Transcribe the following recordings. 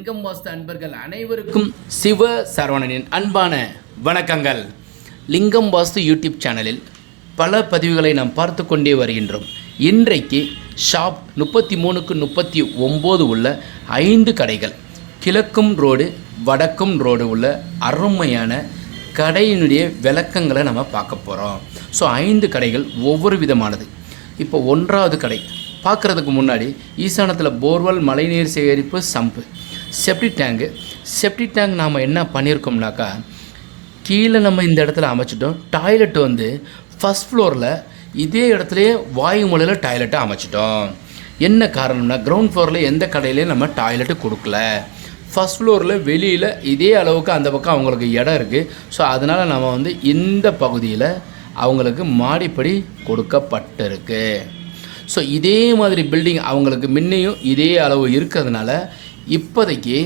லிங்கம் வாஸ்து அன்பர்கள் அனைவருக்கும் சிவ சரவணனின் அன்பான வணக்கங்கள். லிங்கம் வாஸ்து யூடியூப் சேனலில் பல பதிவுகளை நாம் பார்த்து கொண்டே வருகின்றோம். இன்றைக்கு ஷாப் 33க்கு 39 உள்ள 5 கடைகள், கிழக்கும் ரோடு வடக்கும் ரோடு உள்ள அருமையான கடையினுடைய விளக்கங்களை நம்ம பார்க்க போகிறோம். ஸோ 5 கடைகள் ஒவ்வொரு விதமானது. இப்போ 1வது கடை பார்க்குறதுக்கு முன்னாடி ஈசானத்தில் போர்வெல், மழைநீர் சேகரிப்பு, சம்பு, செப்டி டேங்க் நாம் என்ன பண்ணியிருக்கோம்னாக்கா, கீழே நம்ம இந்த இடத்துல அமைச்சிட்டோம். டாய்லெட் வந்து ஃபஸ்ட் ஃப்ளோரில் இதே இடத்துலையே வாயு மூலையில் டாய்லெட்டை அமைச்சிட்டோம். என்ன காரணம்னா, கிரவுண்ட் ஃப்ளோரில் எந்த கடையிலையும் நம்ம டாய்லெட்டு கொடுக்கல. ஃபஸ்ட் ஃப்ளோரில் வெளியில் இதே அளவுக்கு அந்த பக்கம் அவங்களுக்கு இடம் இருக்குது. ஸோ அதனால் நம்ம வந்து இந்த பகுதியில் அவங்களுக்கு மாடிப்படி கொடுக்கப்பட்டிருக்கு. ஸோ இதே மாதிரி பில்டிங் அவங்களுக்கு முன்னையும் இதே அளவு இருக்கிறதுனால இப்போதைக்கு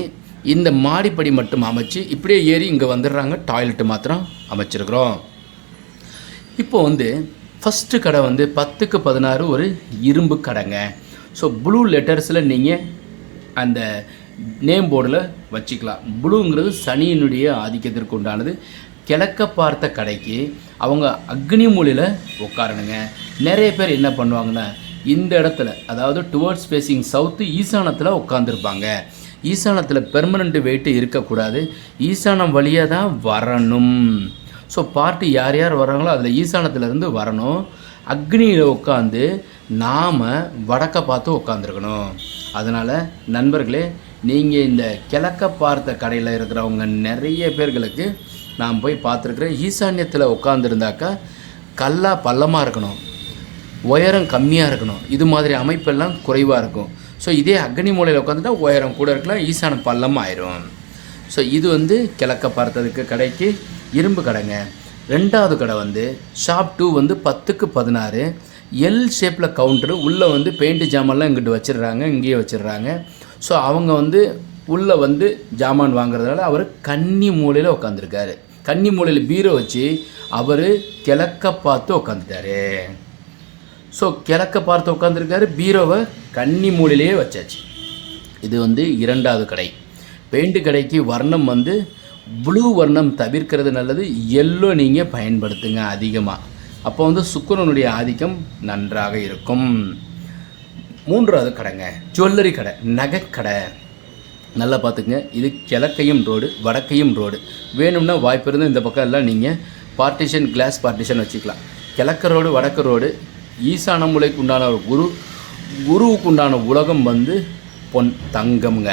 இந்த மாடிப்படி மட்டும் அமைச்சு இப்படியே ஏறி இங்கே வந்துடுறாங்க. டாய்லெட்டு மாத்திரம் அமைச்சிருக்கிறோம். இப்போ வந்து ஃபஸ்ட்டு கடை வந்து 10க்கு 16 ஒரு இரும்பு கடைங்க. ஸோ ப்ளூ லெட்டர்ஸில் நீங்கள் அந்த நேம் போர்டில் வச்சுக்கலாம். ப்ளூங்கிறது சனியினுடைய ஆதிக்கத்திற்கு உண்டானது. கிழக்க பார்த்த கடைக்கு அவங்க அக்னி மூலையில் உட்காரணுங்க. நிறைய பேர் என்ன பண்ணுவாங்கன்னா, இந்த இடத்துல அதாவது டுவர்ட்ஸ் ஃபேஸிங் சவுத்து ஈசானத்தில் உட்காந்துருப்பாங்க. ஈசானத்தில் பெர்மனண்ட் வெயிட்டு இருக்கக்கூடாது. ஈசானம் வழியாக தான் வரணும். ஸோ பார்ட்டி யார் யார் வர்றாங்களோ அதில் ஈசானத்துலேருந்து வரணும். அக்னியில் உட்காந்து நாம் வடக்க பார்த்து உட்காந்துருக்கணும். அதனால் நண்பர்களே, நீங்கள் இந்த கிழக்க பார்த்த கடையில் இருக்கிறவங்க நிறைய பேர்களுக்கு நான் போய் பார்த்துருக்குறேன். ஈசான்யத்தில் உட்காந்துருந்தாக்கா கல்லா பள்ளமாக இருக்கணும், உயரம் கம்மியாக இருக்கணும், இது மாதிரி அமைப்பெல்லாம் குறைவாக இருக்கும். ஸோ இதே அக்னி மூலையில் உட்காந்துட்டா உயரம் கூட இருக்கலாம், ஈசானம் பள்ளம் ஆயிரும். ஸோ இது வந்து கிழக்க பார்த்ததுக்கு கடைக்கு இரும்பு கடைங்க. 2வது கடை வந்து ஷாப் 2 வந்து 10க்கு 16 எல் ஷேப்பில் கவுண்டரு. உள்ளே வந்து பெயிண்ட் ஜாமான்லாம் இங்கிட்டு வச்சிடுறாங்க, இங்கேயே வச்சிடுறாங்க. ஸோ அவங்க வந்து உள்ளே வந்து ஜாமான் வாங்குறதுனால அவர் கன்னி மூலையில் உட்காந்துருக்காரு. கன்னி மூலையில் பீரோ வச்சு அவர் கிழக்க பார்த்து உட்காந்துட்டாரு. ஸோ கிழக்க பார்த்து உட்காந்துருக்காரு, பீரோவை கன்னி மூலையிலேயே வச்சாச்சு. இது வந்து 2வது கடை. பெயிண்ட் கடைக்கு வர்ணம் வந்து ப்ளூ வர்ணம் தவிர்க்கிறது நல்லது. எல்லோ நீங்கள் பயன்படுத்துங்க அதிகமாக. அப்போ வந்து சுக்கிரனுடைய ஆதிக்கம் நன்றாக இருக்கும். 3வது கடைங்க ஜுவல்லரி கடை, நகைக்கடை. நல்லா பார்த்துக்குங்க. இது கிழக்கையும் ரோடு வடக்கையும் ரோடு. வேணும்னா வாய்ப்பு இருந்து இந்த பக்கம் எல்லாம் நீங்கள் பார்ட்டிஷன், கிளாஸ் பார்ட்டிஷன் வச்சுக்கலாம். கிழக்கு ரோடு வடக்கு ரோடு. ஈசான மூலைக்கு உண்டான ஒரு குருவுக்கு உண்டான உலகம் வந்து பொன், தங்கம்ங்க.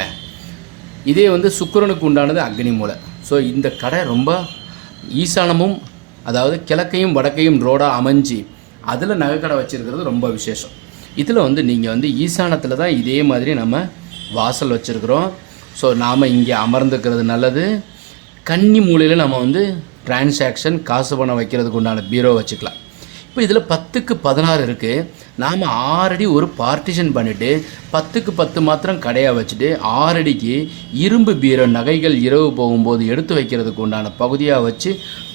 இதே வந்து சுக்கிரனுக்கு உண்டானது அக்னி மூலை. ஸோ இந்த கடை ரொம்ப ஈசானமும் அதாவது கிழக்கையும் வடக்கையும் ரோடாக அமைஞ்சு அதில் நகைக்கடை வச்சுருக்கிறது ரொம்ப விசேஷம். இதில் வந்து நீங்கள் வந்து ஈசானத்தில் தான் இதே மாதிரி நம்ம வாசல் வச்சுருக்குறோம். ஸோ நாம் இங்கே அமர்ந்துக்கிறது நல்லது. கன்னி மூலையில் நம்ம வந்து டிரான்சாக்ஷன், காசு பணம் வைக்கிறதுக்கு உண்டான பீரோ வச்சுக்கலாம். இப்போ இதில் 10க்கு 16 இருக்குது. நாம் 6 அடி ஒரு பார்ட்டிஷன் பண்ணிவிட்டு 10க்கு 10 மாத்திரம் கடையாக வச்சுட்டு 6 அடிக்கு இரும்பு பீரோ, நகைகள் இரவு போகும்போது எடுத்து வைக்கிறதுக்கு உண்டான பகுதியாக வச்சு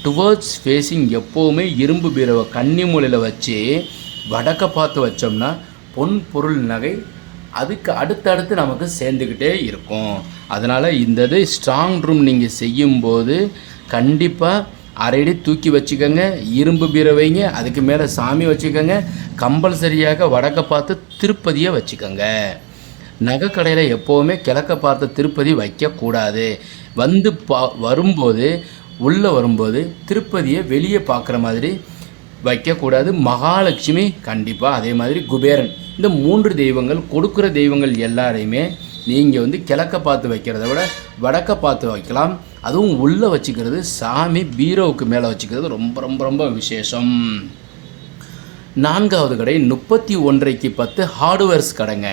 டுவர்ட்ஸ் ஃபேஸிங் எப்போவுமே இரும்பு பீரோவை கன்னி மூலையில் வச்சு வடக்க பார்த்து வச்சோம்னா பொன், பொருள், நகை அதுக்கு அடுத்தடுத்து நமக்கு சேர்ந்துக்கிட்டே இருக்கும். அதனால் இந்த இது ஸ்ட்ராங் ரூம் நீங்கள் செய்யும்போது கண்டிப்பாக 1/2 அடி தூக்கி வச்சுக்கோங்க, இரும்பு பீரோ வைங்க, அதுக்கு மேலே சாமி வச்சுக்கோங்க. கம்பல்சரியாக வடக்க பார்த்து திருப்பதியை வச்சுக்கோங்க. நகை கடையில் எப்போவுமே கிழக்க பார்த்து திருப்பதி வைக்கக்கூடாது. வந்து வரும்போது உள்ளே வரும்போது திருப்பதியை வெளியே பார்க்குற மாதிரி வைக்கக்கூடாது. மகாலட்சுமி கண்டிப்பாக, அதே மாதிரி குபேரன், இந்த 3 தெய்வங்கள் கொடுக்குற தெய்வங்கள் எல்லாரையுமே நீங்கள் வந்து கிழக்க பார்த்து வைக்கிறத விட வடக்க பார்த்து வைக்கலாம். அதுவும் உள்ளே வச்சுக்கிறது, சாமி பீரோவுக்கு மேலே வச்சுக்கிறது ரொம்ப ரொம்ப ரொம்ப விசேஷம். 4வது கடை 31க்கு 10 ஹார்ட்வேர்ஸ் கடைங்க.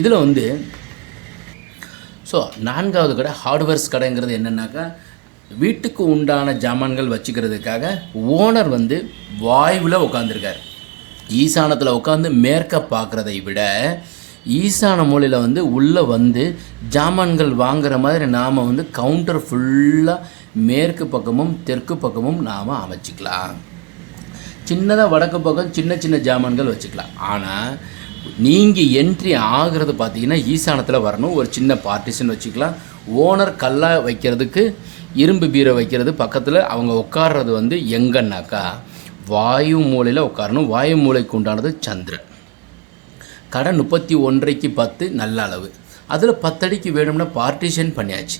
இதில் வந்து ஸோ 4வது கடை ஹார்ட்வேர்ஸ் கடைங்கிறது என்னென்னாக்கா, வீட்டுக்கு உண்டான ஜாமான்கள் வச்சுக்கிறதுக்காக ஓனர் வந்து வாயுவில் உட்காந்துருக்கார். ஈசானத்தில் உட்காந்து மேற்க பார்க்குறதை விட ஈசான மூலையில் வந்து உள்ளே வந்து ஜாமான்கள் வாங்குகிற மாதிரி நாம் வந்து கவுண்டர் ஃபுல்லாக மேற்கு பக்கமும் தெற்கு பக்கமும் நாம் அமைச்சிக்கலாம். சின்னதாக வடக்கு பக்கம் சின்ன சின்ன ஜாமான்கள் வச்சுக்கலாம். ஆனால் நீங்கள் என்ட்ரி ஆகிறது பார்த்தீங்கன்னா ஈசானத்தில் வரணும். ஒரு சின்ன பார்ட்டிஷன் வச்சுக்கலாம். ஓனர் கல்லா வைக்கிறதுக்கு இரும்பு பீரோ வைக்கிறது பக்கத்தில் அவங்க உட்கார்றது வந்து எங்கன்னாக்கா வாயு மூலையில் உட்காரணும். வாயு மூலைக்கு உண்டானது சந்திரன். கடை 31.5க்கு 10 நல்ல அளவு. அதில் 10 அடிக்கு வேணும்னா பார்ட்டிஷன் பண்ணியாச்சு.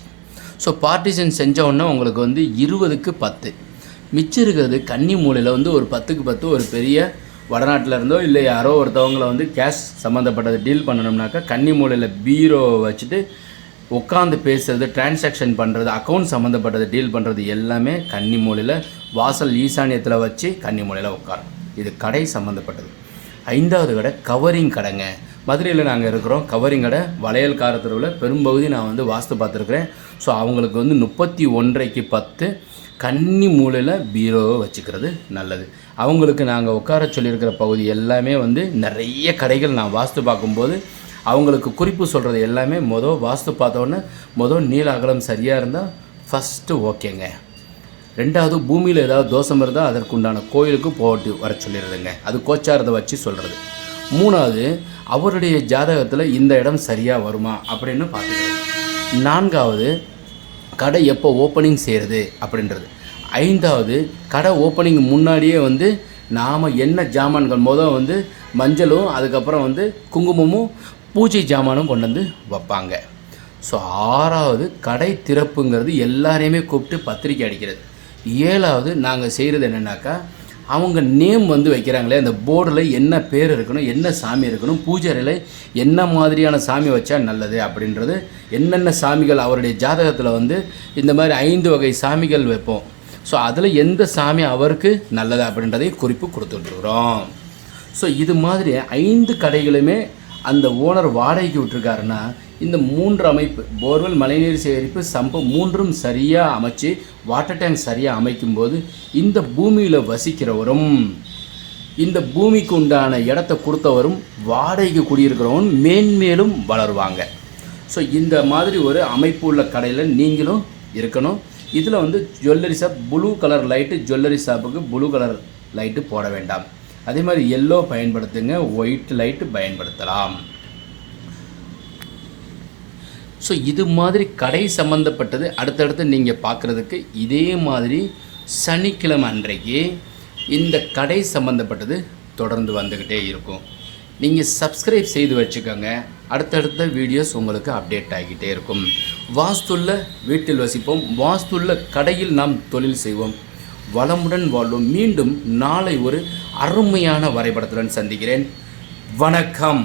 ஸோ பார்ட்டிஷன் செஞ்சோன்னா உங்களுக்கு வந்து 20க்கு 10 மிச்சம் இருக்கிறது. கன்னி மூலையில் வந்து ஒரு 10க்கு 10 ஒரு பெரிய வடநாட்டில் இருந்தோ இல்லை யாரோ ஒருத்தவங்களை வந்து கேஷ் சம்மந்தப்பட்டதை டீல் பண்ணணும்னாக்கா கன்னி மூலையில் பீரோ வச்சுட்டு உட்காந்து பேசுகிறது, டிரான்சாக்ஷன் பண்ணுறது, அக்கௌண்ட் சம்மந்தப்பட்டதை டீல் பண்ணுறது எல்லாமே கன்னி மூலையில் வாசல் ஈசானியத்தில் வச்சு கன்னி மூலையில் உட்காரும். இது கடை சம்மந்தப்பட்டது. 5வது கடை கவரிங் கடைங்க. மதுரையில் நாங்கள் இருக்கிறோம். கவரிங் கடை வளையல் காரத்தெருவில் பெரும்பகுதி நான் வந்து வாஸ்து பார்த்துருக்குறேன். ஸோ அவங்களுக்கு வந்து 31.5க்கு 10 கன்னி மூலையில் பீரோவை வச்சுக்கிறது நல்லது. அவங்களுக்கு நாங்கள் உட்கார சொல்லியிருக்கிற பகுதி எல்லாமே வந்து நிறைய கடைகள் நான் வாஸ்து பார்க்கும்போது அவங்களுக்கு குறிப்பு சொல்கிறது எல்லாமே வாஸ்து பார்த்தோன்னே நீள அகலம் சரியாக இருந்தால் ஃபஸ்ட்டு ஓகேங்க. 2வது பூமியில் ஏதாவது தோஷம் இருந்தால் அதற்குண்டான கோயிலுக்கு போட்டு வர சொல்லிடுறதுங்க. அது கோச்சாரத்தை வச்சு சொல்கிறது. 3வது அவருடைய ஜாதகத்தில் இந்த இடம் சரியாக வருமா அப்படின்னு பார்த்துக்கிறது. 4வது கடை எப்போ ஓப்பனிங் செய்கிறது அப்படின்றது. 5வது கடை ஓப்பனிங் முன்னாடியே வந்து நாம் என்ன ஜாமான்கள் வந்து மஞ்சளும் அதுக்கப்புறம் வந்து குங்குமமும் பூஜை ஜாமானும் கொண்டு வந்து வைப்பாங்க. ஸோ 6வது கடை திறப்புங்கிறது எல்லாரையுமே கூப்பிட்டு பத்திரிக்கை அடிக்கிறது. 7வது நாங்கள் செய்கிறது என்னென்னாக்கா அவங்க நேம் வந்து வைக்கிறாங்களே அந்த போர்டில் என்ன பேர் இருக்கணும், என்ன சாமி இருக்கணும், பூஜையில் என்ன மாதிரியான சாமி வச்சா நல்லது அப்படின்றது, என்னென்ன சாமிகள் அவருடைய ஜாதகத்தில் வந்து இந்த மாதிரி 5 வகை சாமிகள் வைப்போம். ஸோ அதில் எந்த சாமி அவருக்கு நல்லது அப்படின்றதையும் குறிப்பு கொடுத்துட்ருக்குறோம். ஸோ இது மாதிரி 5 கடைகளுமே அந்த ஓனர் வாடகைக்கு விட்டுருக்காருன்னா இந்த 3 அமைப்பு போர்வெல், மழைநீர் சேகரிப்பு, சம்பு 3ம் சரியாக அமைச்சு வாட்டர் டேங்க் சரியாக அமைக்கும்போது இந்த பூமியில் வசிக்கிறவரும் இந்த பூமிக்கு உண்டான இடத்த கொடுத்தவரும் வாடகைக்கு குடியிருக்கிறவரும் மேன்மேலும் வளருவாங்க. ஸோ இந்த மாதிரி ஒரு அமைப்பு உள்ள கடையில் நீங்களும் இருக்கணும். இதில் வந்து jewellery shop blue colour light, jewellery ஷாப்புக்கு ப்ளூ கலர் லைட்டு போட வேண்டாம். அதே மாதிரி எல்லோ பயன்படுத்துங்க, ஒயிட் லைட்டு பயன்படுத்தலாம். ஸோ இது மாதிரி கடை சம்மந்தப்பட்டது அடுத்தடுத்து நீங்கள் பார்க்குறதுக்கு இதே மாதிரி சனிக்கிழமை அன்றைக்கு இந்த கடை சம்மந்தப்பட்டது தொடர்ந்து வந்துக்கிட்டே இருக்கும். நீங்கள் சப்ஸ்கிரைப் செய்து வச்சுக்கோங்க. அடுத்தடுத்த வீடியோஸ் உங்களுக்கு அப்டேட் ஆகிக்கிட்டே இருக்கும். வாஸ்துள்ள வீட்டில் வசிப்போம், வாஸ்துள்ள கடையில் நாம் தொழில் செய்வோம், வளமுடன் வாழ்வோம். மீண்டும் நாளை ஒரு அருமையான வரைபடத்துடன் சந்திக்கிறேன். வணக்கம்.